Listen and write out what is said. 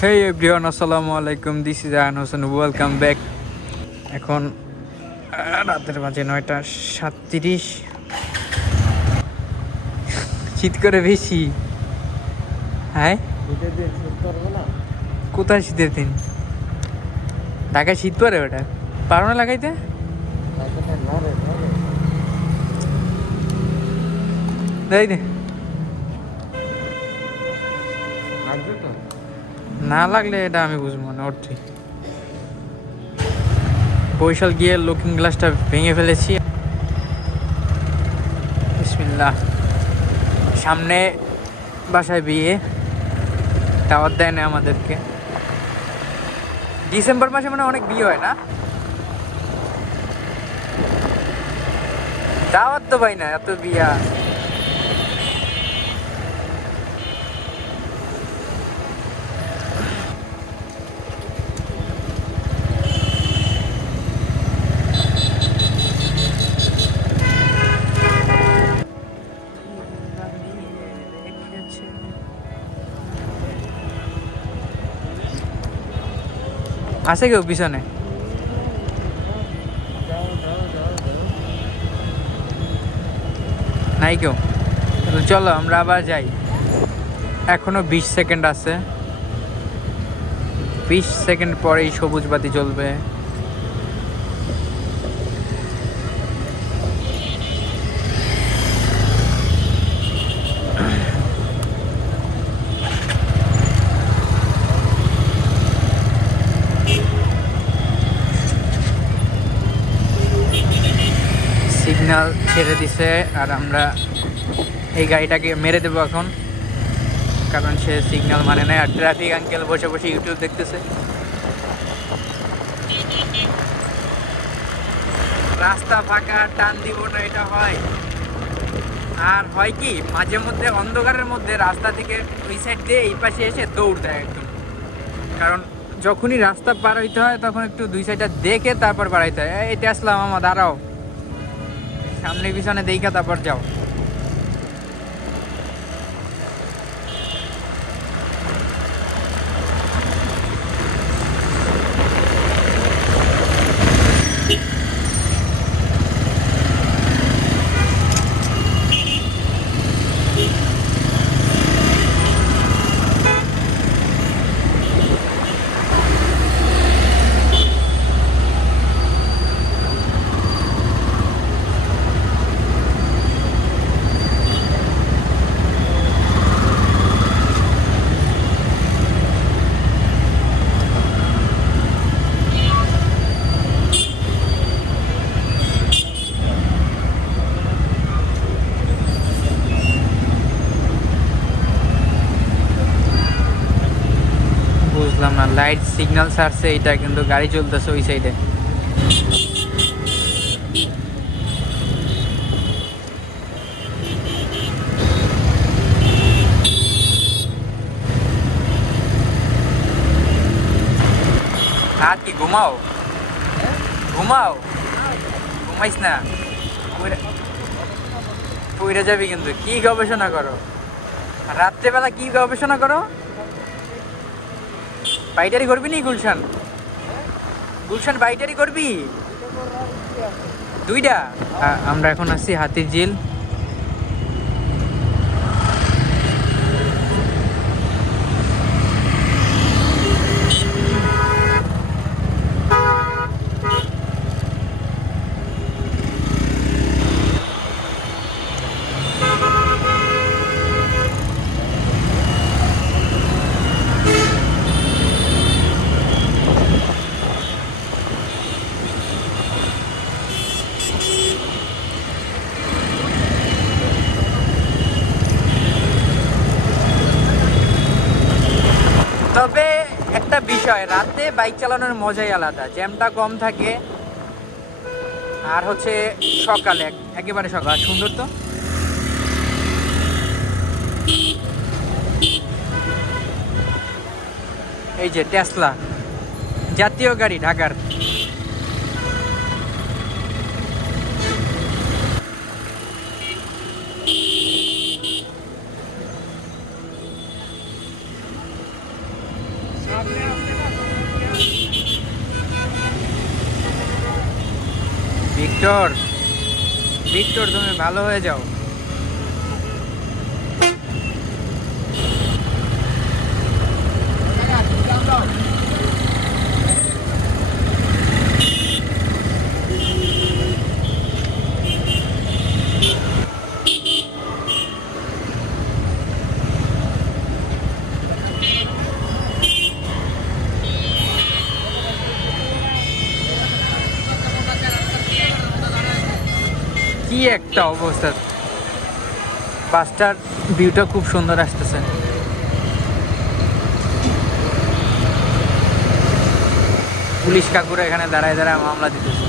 Hey everyone, assalamu alaikum. This is Ayan Hossain. Welcome back. এখন রাতের বাজে 9:37। শীত করে বেশি। হ্যাঁ, শীতের দিন শীত করবো না। কোথায় শীতের দিন? ঢাকায় শীত পড়ে ওটা পারো না লাগাইতে? ঢাকাটা নড়ে নড়ে। দেয় দে, লাগবে তো? না লাগলে এটা আমি বুঝবো না। ওর ঠিক বরিশাল গিয়ে লুকিং গ্লাসটা ভেঙে ফেলেছি। বিসমিল্লাহ। সামনে বাসায় বিয়ে, দাওয়াত দেয় না আমাদেরকে। ডিসেম্বর মাসে মানে অনেক বিয়ে হয় না, দাওয়াত তো পাই না, এত বিয়া। আছে কেউ পিছনে? নাই কেউ? তাহলে চলো আমরা আবার যাই। এখনো 20 সেকেন্ড আছে, 20 সেকেন্ড পরেই সবুজ বাতি জ্বলবে। সিগন্যাল ছেড়ে দিছে আর আমরা এই গাড়িটাকে মেরে দেবো এখন, কারণ সে সিগন্যাল মানে না। আর ট্রাফিক আঙ্কেল বসে বসে ইউটিউব দেখতেছে। রাস্তা ফাঁকা, টান দিব না, এটা হয়। আর হয় কি, মাঝে মধ্যে অন্ধকারের মধ্যে রাস্তা থেকে ওই সাইড দিয়ে এই পাশে এসে দৌড় দেয় একদম। কারণ যখনই রাস্তা পার হইতে হয় তখন একটু দুই সাইডটা দেখে তারপর বাড়াইতে হয়। এটা আসলাম আমার, দাঁড়াও, সামনে পিছনে দেখা তারপর যাও। বুঝলাম না, লাইট সিগন্যাল ছাড়ছে এটা, কিন্তু গাড়ি চলতেছে ওই সাইডে। আর কি ঘুমাও? ঘুমাও, ঘুমাইস না, পইরা যাবি কিন্তু। কি গবেষণা করো রাত্রেবেলা? কি গবেষণা করো? বাইটারি করবি নি গুলশান? গুলশান বাইটারি করবি? দুইটা। আমরা এখন আসছি হাতির ঝিল। তবে একটা বিষয়, রাতে বাইক চালানোর মজাই আলাদা, জ্যামটা কম থাকে। আর হচ্ছে সকালে, একেবারে সকাল সুন্দর তো। এই যে টেসলা, জাতীয় গাড়ি ঢাকার। ভিক্টর, ভিক্টর তুমি ভালো হয়ে যাও। কি একটা অবস্থা, বাসটার ভিউটা খুব সুন্দর আসতেছে। পুলিশ কাকুরা এখানে দাঁড়ায় দাঁড়ায় মামলা দিতেছে।